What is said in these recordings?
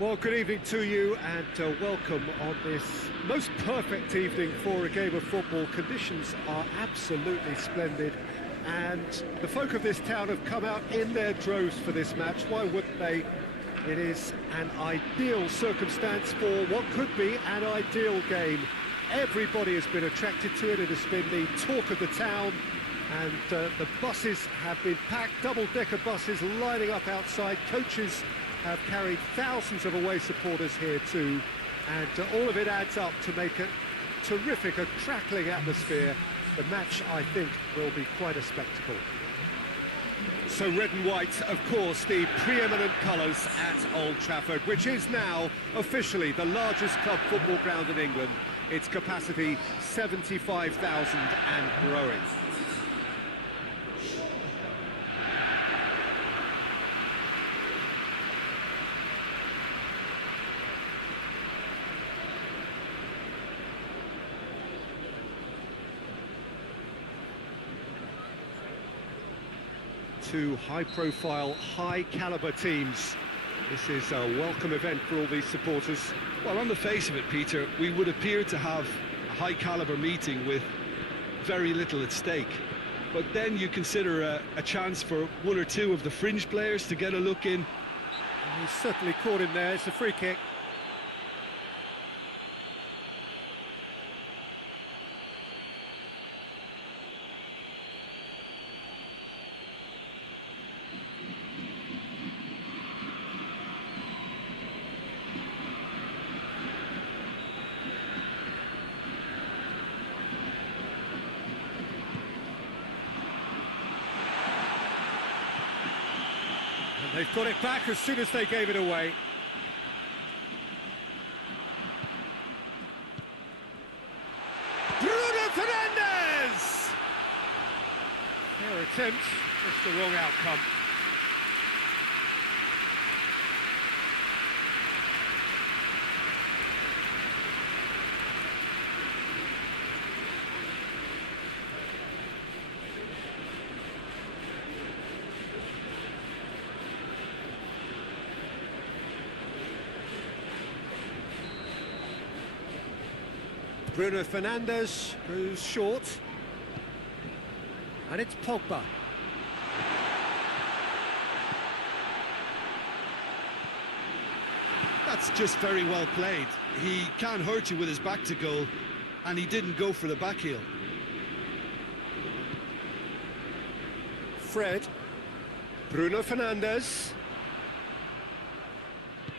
Well, good evening to you and welcome on this most perfect evening for a game of football. Conditions are absolutely splendid and the folk of this town have come out in their droves for this match. Why wouldn't they? It is an ideal circumstance for what could be an ideal game. Everybody has been attracted to it. It has been the talk of the town, and the buses have been packed, double-decker buses lining up outside. Coaches have carried thousands of away supporters here too, and all of it adds up to make a terrific, a crackling atmosphere. The match, I think, will be quite a spectacle. So red and white, of course, the preeminent colours at Old Trafford, which is now officially the largest club football ground in England. Its capacity 75,000 and growing. Two high-profile, high-caliber teams. This is a welcome event for all these supporters. Well, on the face of it, Peter, we would appear to have a high-caliber meeting with very little at stake. But then you consider a chance for one or two of the fringe players to get a look in. And he's certainly caught him there. It's a free kick. They've got it back as soon as they gave it away. Bruno Fernandes! Their attempt, just the wrong outcome. Bruno Fernandes goes short, and it's Pogba. That's just very well played. He can't hurt you with his back to goal, and he didn't go for the back heel. Fred, Bruno Fernandes.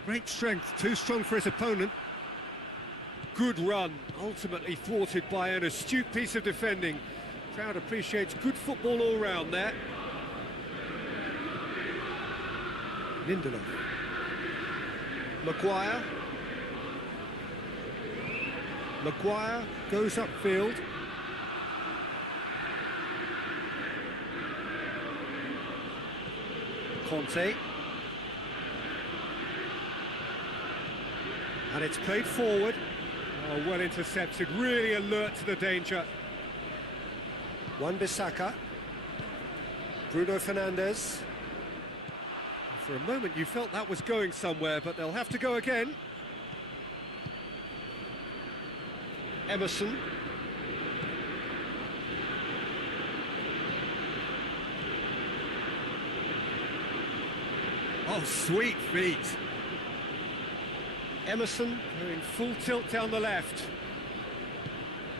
Great strength, too strong for his opponent. Good run, ultimately thwarted by an astute piece of defending. Crowd appreciates good football all round there. Lindelof. Maguire. Maguire goes upfield. Conte. And it's played forward. Oh, well intercepted, really alert to the danger. Wan-Bissaka. Bruno Fernandes. For a moment you felt that was going somewhere, but they'll have to go again. Emerson. Oh, sweet feet. Emerson going full tilt down the left.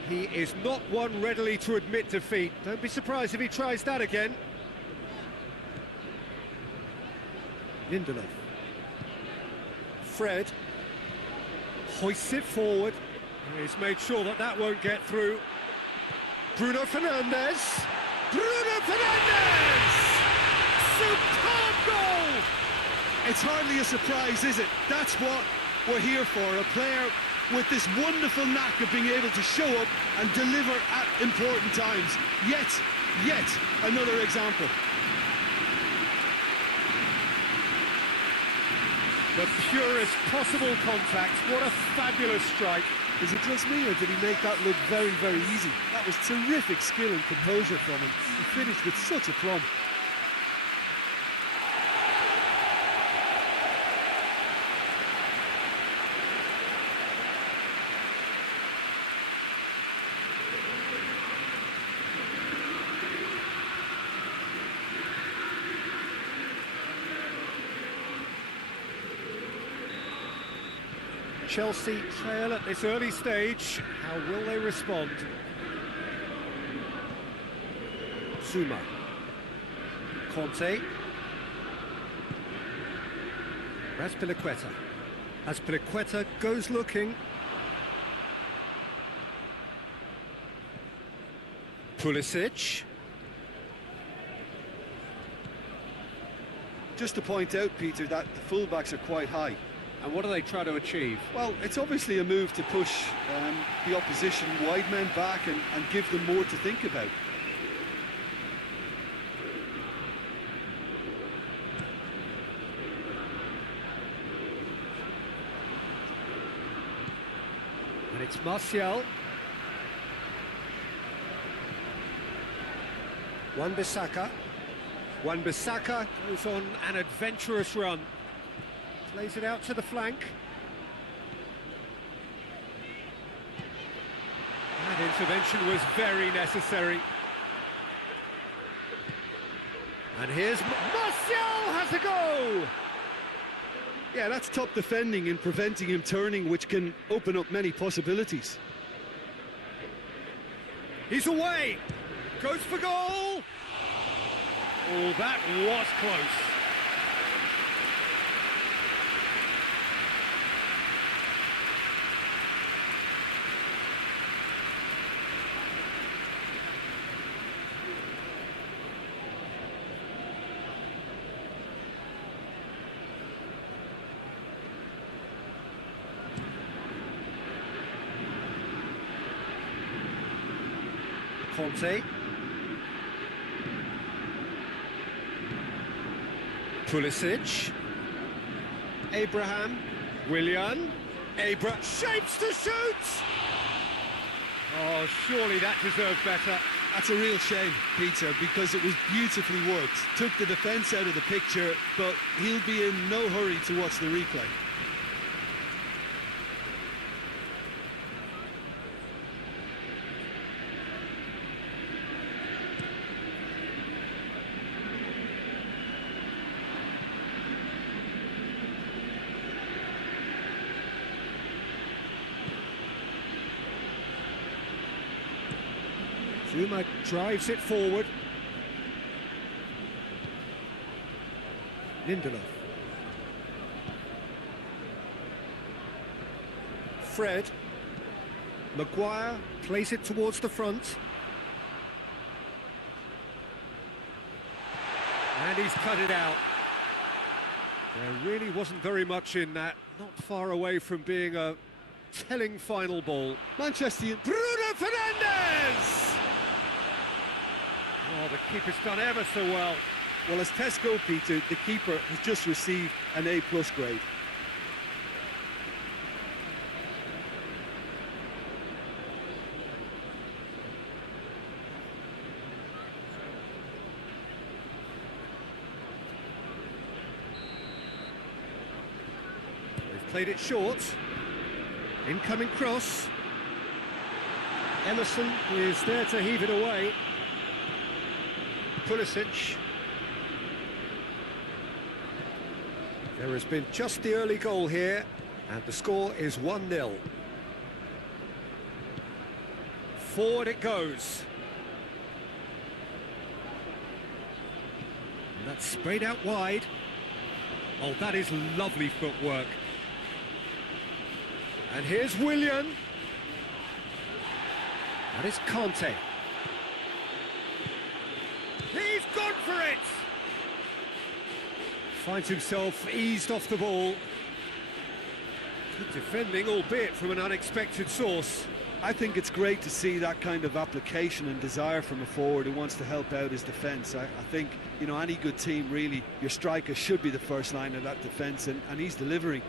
He is not one readily to admit defeat. Don't be surprised if he tries that again. Lindelof. Fred hoists it forward. He's made sure that that won't get through. Bruno Fernandes. Bruno Fernandes! Superb goal! It's hardly a surprise, is it? That's what we're here for, a player with this wonderful knack of being able to show up and deliver at important times. Yet another example. The purest possible contact. What a fabulous strike. Is it just me, or did he make that look very, very easy? That was terrific skill and composure from him. He finished with such aplomb. Chelsea trail at this early stage. How will they respond? Zuma. Conte. Azpilicueta. Azpilicueta goes looking. Pulisic. Just to point out, Peter, that the fullbacks are quite high. And what do they try to achieve? Well, it's obviously a move to push the opposition wide men back and give them more to think about. And it's Martial. Wan-Bissaka. Wan-Bissaka goes on an adventurous run. Plays it out to the flank. That intervention was very necessary. And here's Martial has a go! Yeah, that's top defending and preventing him turning, which can open up many possibilities. He's away! Goes for goal! Oh, that was close. Conte. Pulisic. Abraham. Willian. Shapes to shoot! Oh, surely that deserved better. That's a real shame, Peter, because it was beautifully worked. Took the defence out of the picture, but he'll be in no hurry to watch the replay. Zuma drives it forward. Lindelof. Fred. Maguire plays it towards the front. And he's cut it out. There really wasn't very much in that. Not far away from being a telling final ball. Manchester Bruno Fernandes! Oh, the keeper's done ever so well. Well, as tests go, Peter, the keeper has just received an A+ grade. They've played it short. Incoming cross. Emerson is there to heave it away. Pulisic. There has been just the early goal here, and the score is 1-0. Forward it goes. And that's sprayed out wide. Oh, that is lovely footwork. And here's Willian. That is Conte. He's gone for it! Finds himself eased off the ball. Good defending, albeit from an unexpected source. I think it's great to see that kind of application and desire from a forward who wants to help out his defence. I think, you know, any good team, really, your striker should be the first line of that defence, and he's delivering.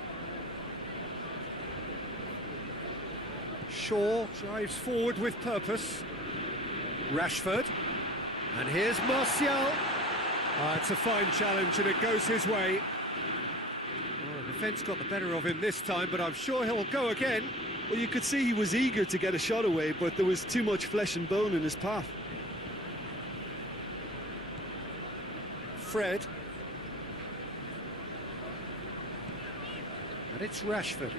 Shaw drives forward with purpose. Rashford. And here's Martial. It's a fine challenge and it goes his way. Well, the defence got the better of him this time, but I'm sure he'll go again. Well, you could see he was eager to get a shot away, but there was too much flesh and bone in his path. Fred. And it's Rashford.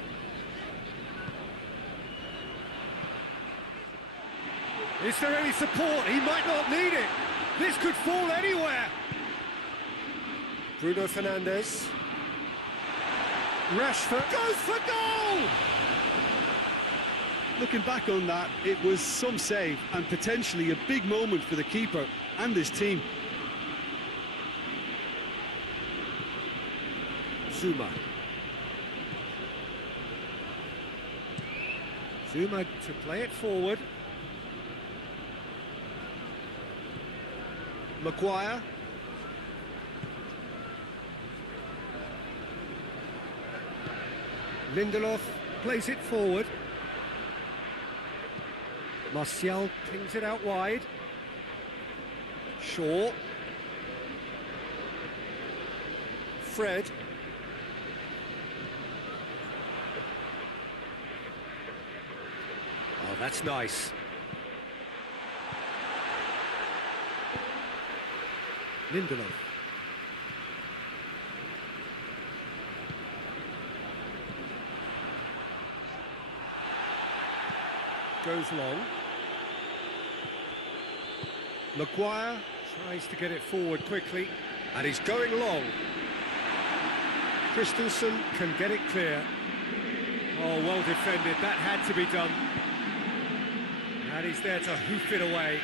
Is there any support? He might not need it. This could fall anywhere. Bruno Fernandes. Rashford goes for goal! Looking back on that, it was some save and potentially a big moment for the keeper and his team. Zuma to play it forward. Maguire. Lindelof plays it forward. Martial pings it out wide. Shaw. Fred. Oh, that's nice. Lindelof. Goes long. Maguire tries to get it forward quickly, and he's going long. Christensen can get it clear. Oh, well defended, that had to be done. And he's there to hoof it away.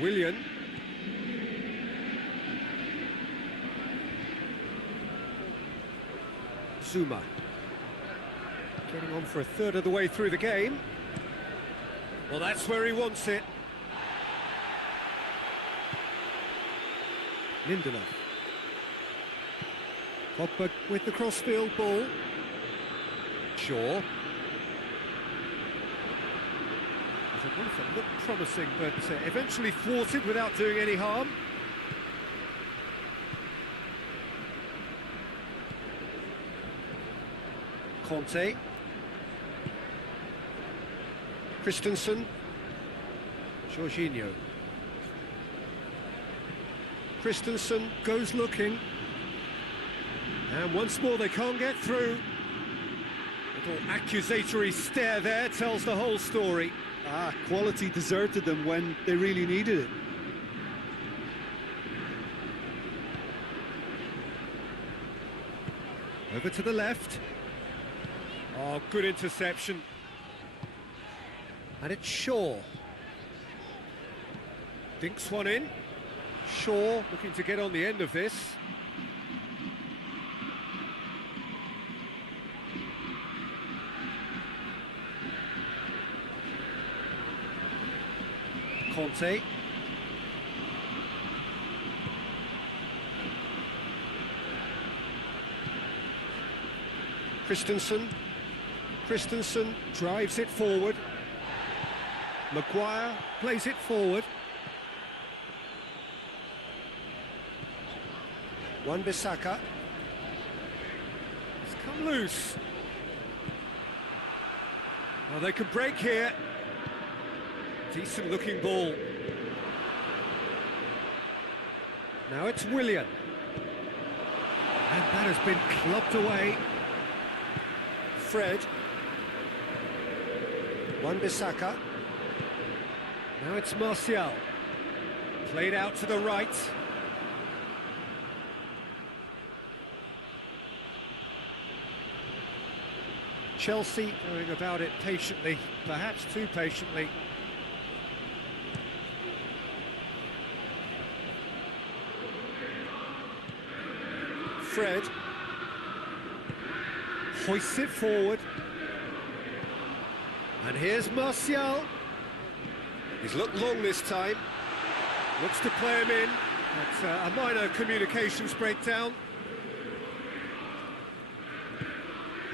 Willian. Zuma. Getting on for a third of the way through the game. Well, that's where he wants it. Lindelof. Pogba with the crossfield ball. Shaw. I thought, what if it looked promising, but eventually thwarted without doing any harm. Conte. Christensen. Jorginho. Christensen goes looking. And once more they can't get through. Little accusatory stare there tells the whole story. Quality deserted them when they really needed it. Over to the left. Oh, good interception. And it's Shaw. Dinks one in. Shaw looking to get on the end of this. Conte. Christensen drives it forward. Maguire plays it forward. Wan-Bissaka. It's come loose. Well, they could break here. Decent looking ball. Now it's Willian. And that has been clubbed away. Fred. Wan-Bissaka. Now it's Martial. Played out to the right. Chelsea going about it patiently, perhaps too patiently. Fred hoists it forward. And here's Martial. He's looked long this time. Looks to play him in. It's a minor communications breakdown.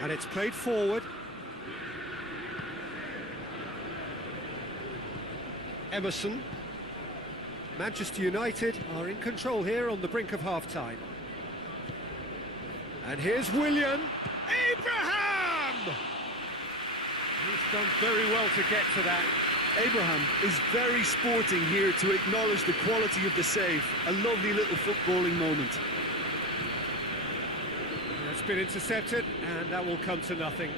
And it's played forward. Emerson. Manchester United are in control here on the brink of half-time. And here's Willian. Abraham! He's done very well to get to that. Abraham is very sporting here to acknowledge the quality of the save. A lovely little footballing moment. That's been intercepted, and that will come to nothing.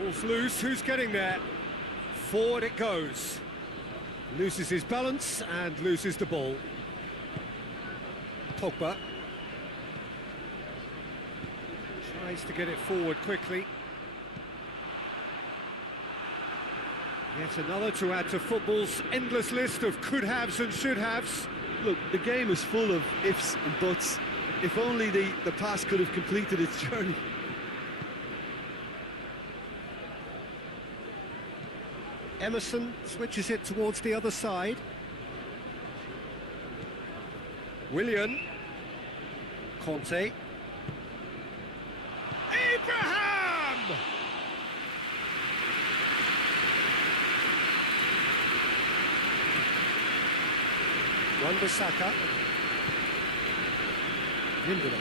Ball's loose, who's getting there? Forward it goes. Loses his balance and loses the ball. Pogba. Tries to get it forward quickly. Yet another to add to football's endless list of could-haves and should-haves. Look, the game is full of ifs and buts. If only the pass could have completed its journey. Emerson switches it towards the other side. Willian. Conte. Abraham! Wan-Bissaka. Lindelof.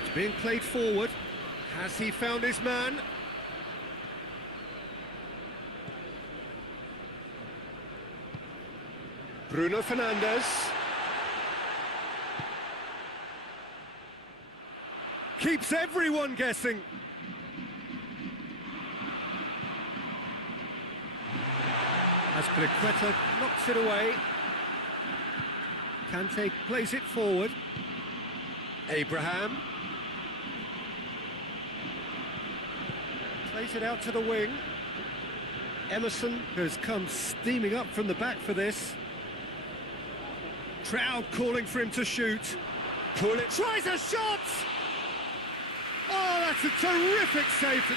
It's being played forward. Has he found his man? Bruno Fernandes. Keeps everyone guessing. Azpilicueta knocks it away. Kante plays it forward. Abraham. Plays it out to the wing. Emerson has come steaming up from the back for this. Crowd calling for him to shoot. Pulisic tries a shot! Oh, that's a terrific save. The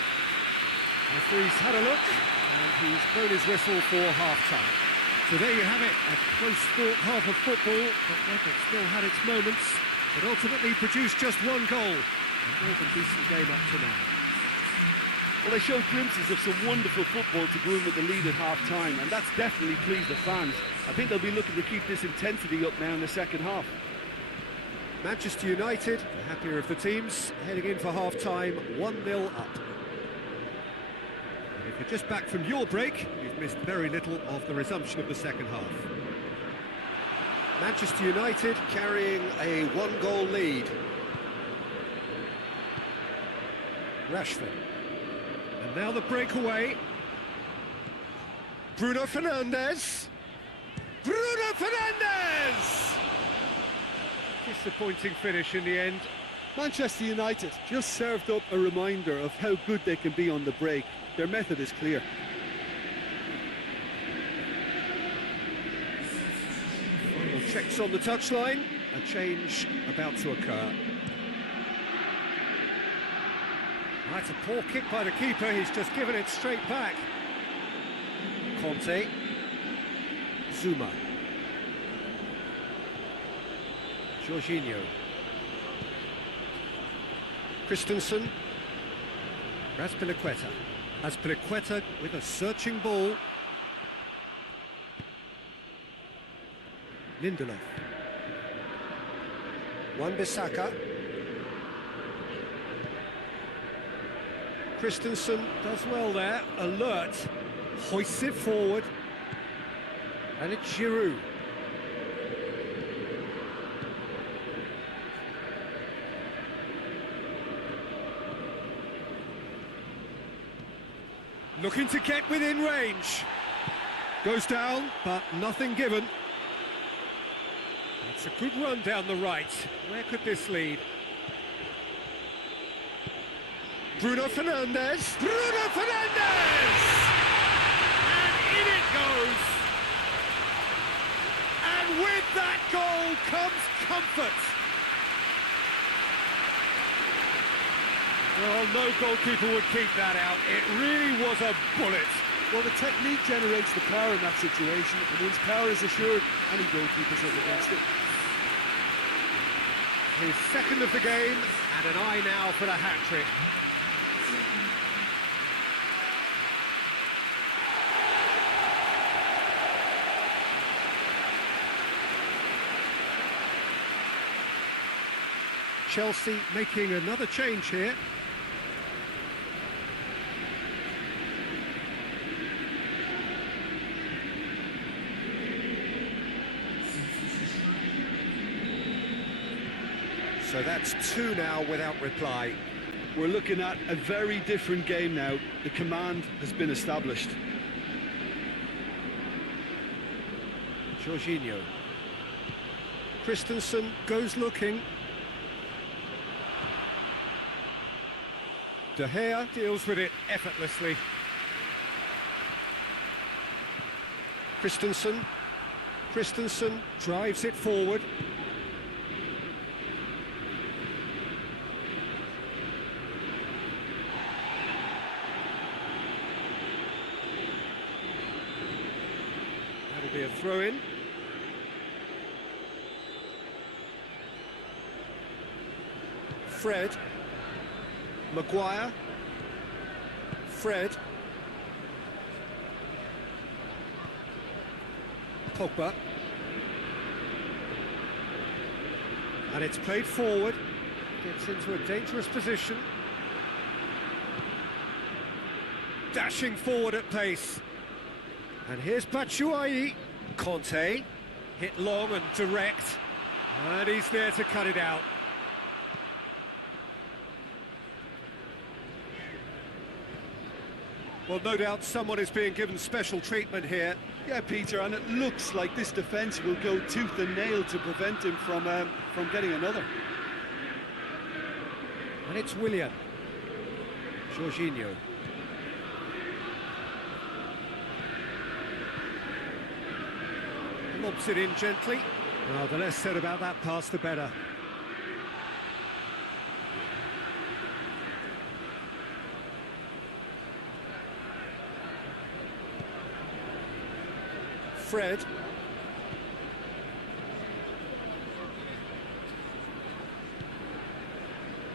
referee's had a look, and he's blown his whistle for half-time. So there you have it, a close-fought half of football, but one that still had its moments, but ultimately produced just one goal. A more than decent game up to now. Well, they showed glimpses of some wonderful football to go in with the lead at half-time, and that's definitely pleased the fans. I think they'll be looking to keep this intensity up now in the second half. Manchester United, the happier of the teams, heading in for half-time, 1-0 up. And if you're just back from your break, you've missed very little of the resumption of the second half. Manchester United carrying a one-goal lead. Rashford. And now the breakaway. Bruno Fernandes. Bruno Fernandes! Disappointing finish in the end. Manchester United just served up a reminder of how good they can be on the break. Their method is clear. Final checks on the touchline. A change about to occur. That's a poor kick by the keeper. He's just given it straight back. Conte. Zuma. Jorginho. Christensen. Azpilicueta. Azpilicueta with a searching ball. Lindelof. Wan-Bissaka. Christensen does well there, alert, hoists it forward, and it's Giroud. Looking to get within range. Goes down, but nothing given. It's a good run down the right. Where could this lead? Bruno Fernandes. Bruno Fernandes! And in it goes. And with that goal comes comfort. Well, no goalkeeper would keep that out. It really was a bullet. Well, the technique generates the power in that situation, and once power is assured, any goalkeeper's up against it. His second of the game, and an eye now for the hat-trick. Chelsea making another change here. So that's two now without reply. We're looking at a very different game now. The command has been established. Jorginho. Christensen goes looking. De Gea deals with it effortlessly. Christensen drives it forward. That'll be a throw-in. Fred. Maguire. Fred. Pogba. And it's played forward. Gets into a dangerous position. Dashing forward at pace. And here's Batshuayi. Conte. Hit long and direct. And he's there to cut it out. Well, no doubt someone is being given special treatment here. Yeah, Peter, and it looks like this defence will go tooth and nail to prevent him from getting another. And it's Willian. Jorginho. Lobs it in gently. Oh, the less said about that pass, the better. Fred.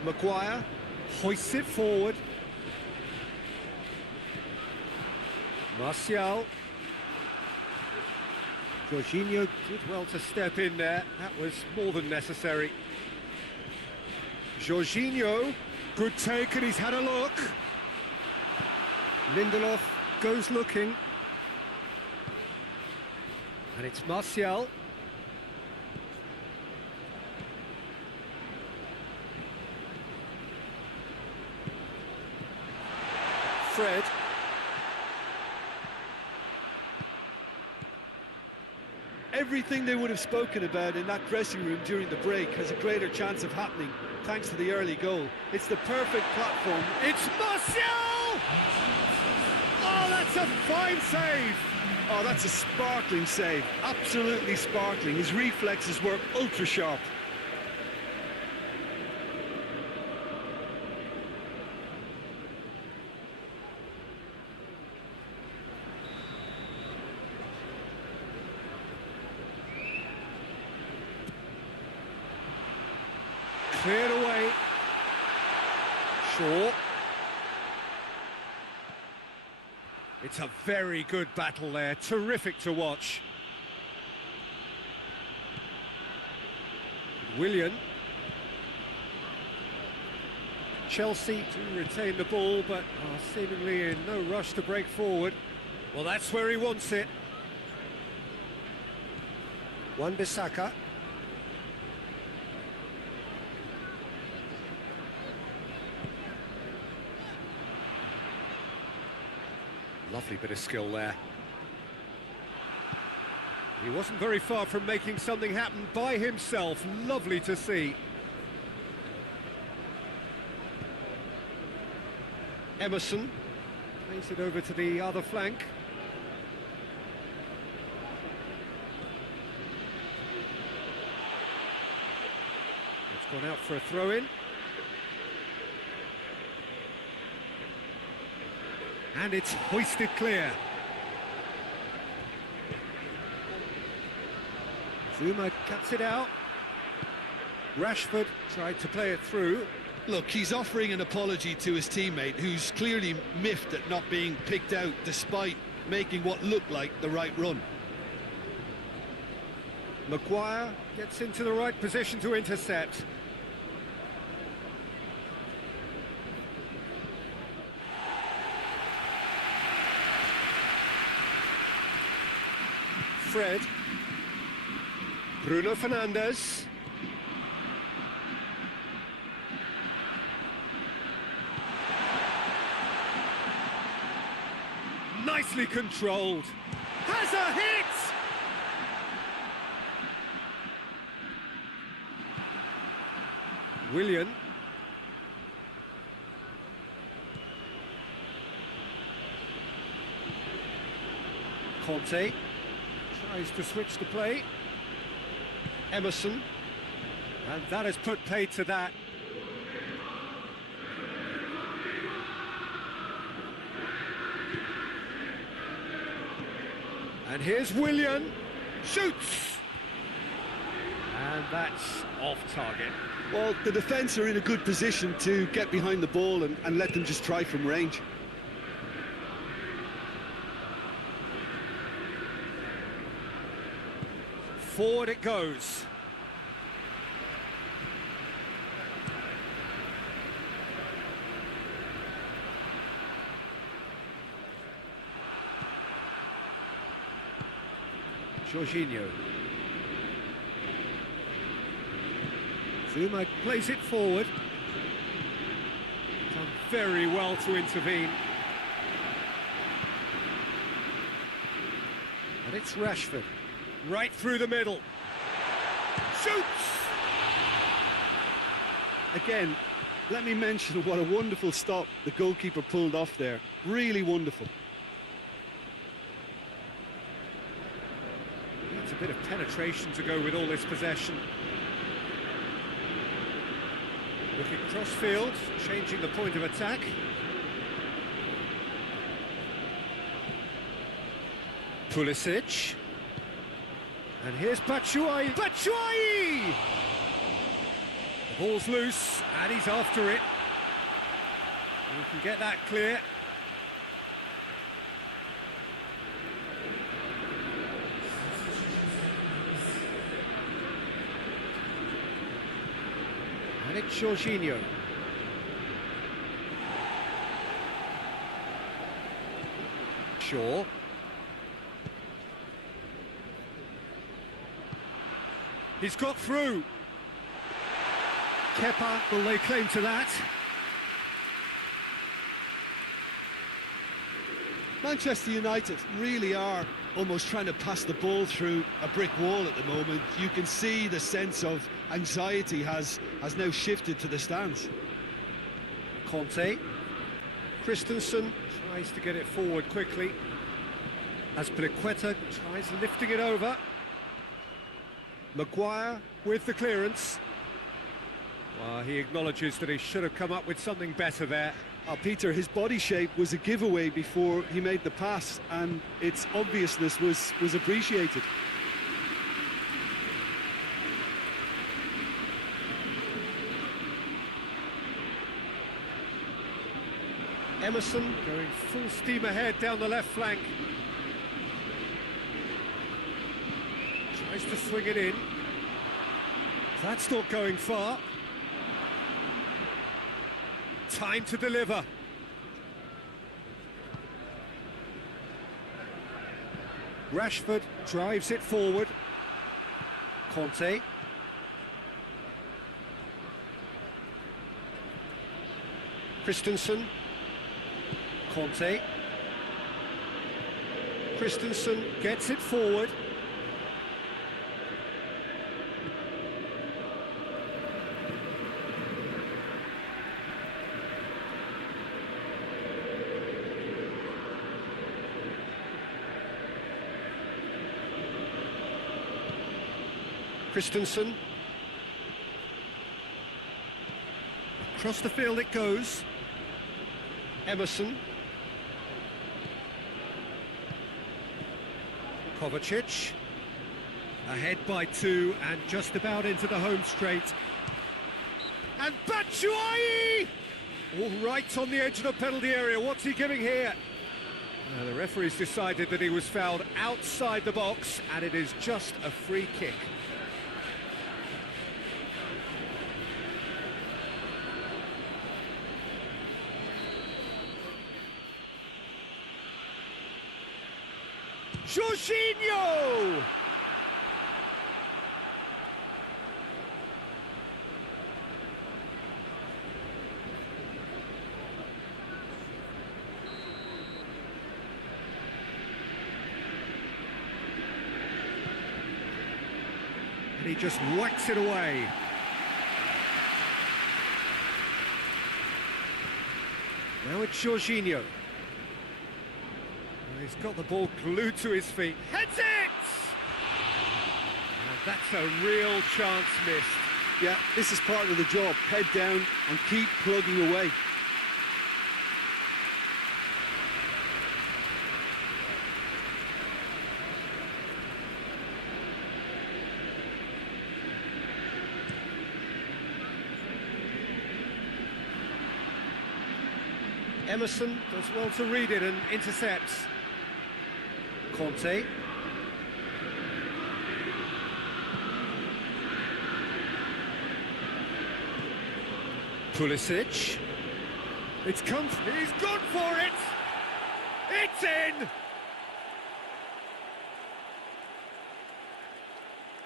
Maguire hoists it forward. Martial. Jorginho did well to step in there. That was more than necessary. Jorginho, good take, and he's had a look. Lindelof goes looking. And it's Martial. Fred. Everything they would have spoken about in that dressing room during the break has a greater chance of happening thanks to the early goal. It's the perfect platform. It's Martial! Oh, that's a fine save! Oh, that's a sparkling save. Absolutely sparkling. His reflexes were ultra sharp. Cleared away. Shaw. It's a very good battle there, terrific to watch. Willian. Chelsea to retain the ball, but are seemingly in no rush to break forward. Well, that's where he wants it. Wan-Bissaka. Lovely bit of skill there. He wasn't very far from making something happen by himself. Lovely to see. Emerson plays it over to the other flank. It's gone out for a throw-in. And it's hoisted clear. Zuma cuts it out. Rashford tried to play it through. Look, he's offering an apology to his teammate, who's clearly miffed at not being picked out despite making what looked like the right run. Maguire gets into the right position to intercept. Fred. Bruno Fernandes. nicely controlled. Has a hit! Willian. Conte tries to switch the play. Emerson. And that has put paid to that. And here's Willian. Shoots! And that's off target. Well, the defence are in a good position to get behind the ball and let them just try from range. Forward it goes. Jorginho. Zuma plays it forward. Done very well to intervene. And it's Rashford. Right through the middle. Shoots! Again, let me mention what a wonderful stop the goalkeeper pulled off there. Really wonderful. Needs a bit of penetration to go with all this possession. Looking cross-field, changing the point of attack. Pulisic. And here's Batshuayi. Batshuayi! The ball's loose, and he's after it. We can get that clear. And it's Jorginho. Shaw. He's got through. Kepa will lay claim to that. Manchester United really are almost trying to pass the ball through a brick wall at the moment. You can see the sense of anxiety has now shifted to the stands. Conte. Christensen tries to get it forward quickly. Azpilicueta tries lifting it over. Maguire with the clearance. Well, he acknowledges that he should have come up with something better there. Peter, his body shape was a giveaway before he made the pass, and its obviousness was appreciated. Emerson going full steam ahead down the left flank. Tries to swing it in. That's not going far. Time to deliver. Rashford drives it forward. Conte. Christensen. Conte. Christensen gets it forward. Christensen. Across the field it goes. Emerson. Kovacic. Ahead by 2 and just about into the home straight. And Batshuayi! All right on the edge of the penalty area. What's he giving here? The referee's decided that he was fouled outside the box, and it is just a free kick. Jorginho! And he just whacks it away. Now it's Jorginho. He's got the ball glued to his feet. Heads it! And that's a real chance missed. Yeah, this is part of the job. Head down and keep plugging away. Emerson does well to read it and intercepts. Conte. Pulisic. It's come. He's gone for it. It's in.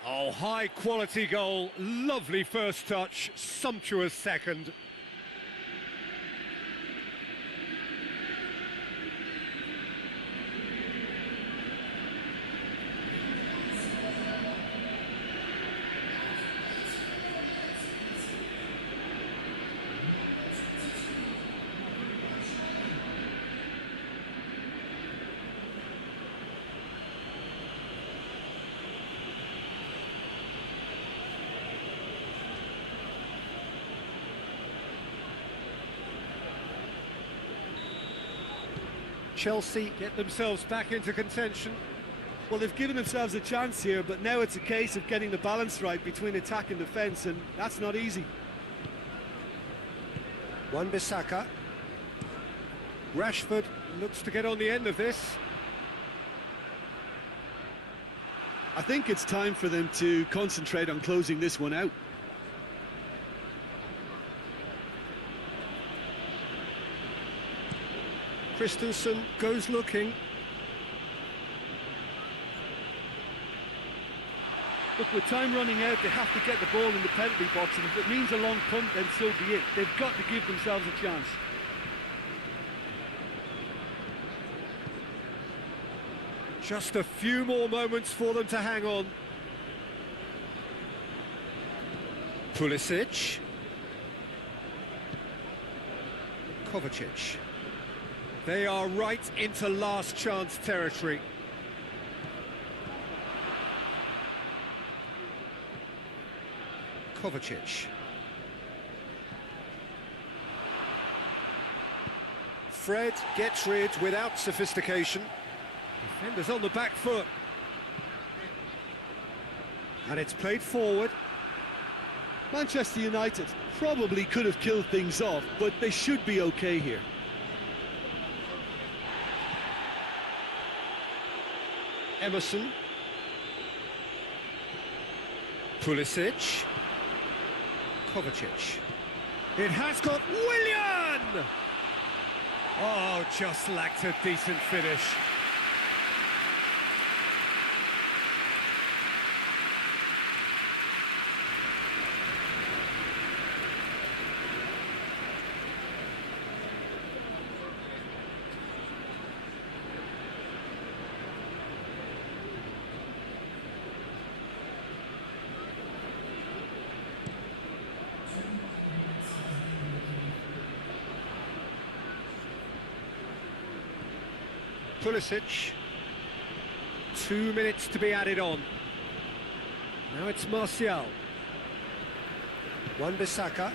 Oh, high quality goal. Lovely first touch. Sumptuous second. Chelsea get themselves back into contention. Well, they've given themselves a chance here, but now it's a case of getting the balance right between attack and defence, and that's not easy. Wan-Bissaka. Rashford looks to get on the end of this. I think it's time for them to concentrate on closing this one out. Christensen goes looking. Look, with time running out, they have to get the ball in the penalty box, and if it means a long punt, then so be it. They've got to give themselves a chance. Just a few more moments for them to hang on. Pulisic. Kovacic. They are right into last chance territory. Kovacic. Fred gets rid without sophistication. Defenders on the back foot. And it's played forward. Manchester United probably could have killed things off, but they should be okay here. Emerson. Pulisic. Kovacic. It has got Willian! Oh, just lacked a decent finish. Pulisic, 2 minutes to be added on. Now it's Martial. Wan-Bissaka.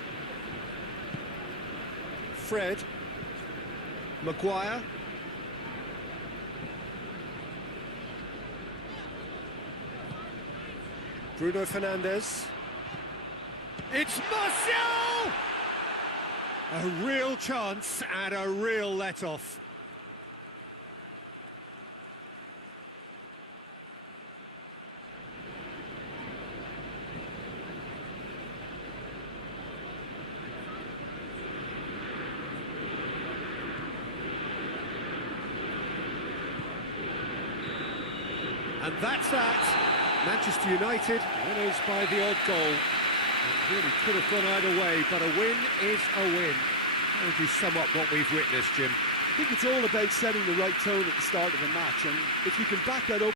Fred. Maguire. Bruno Fernandes. It's Martial! A real chance and a real let-off. And that's that. Manchester United winners by the odd goal. It really could have gone either way, but a win is a win. How would you sum up what we've witnessed, Jim? I think it's all about setting the right tone at the start of a match, and if you can back that up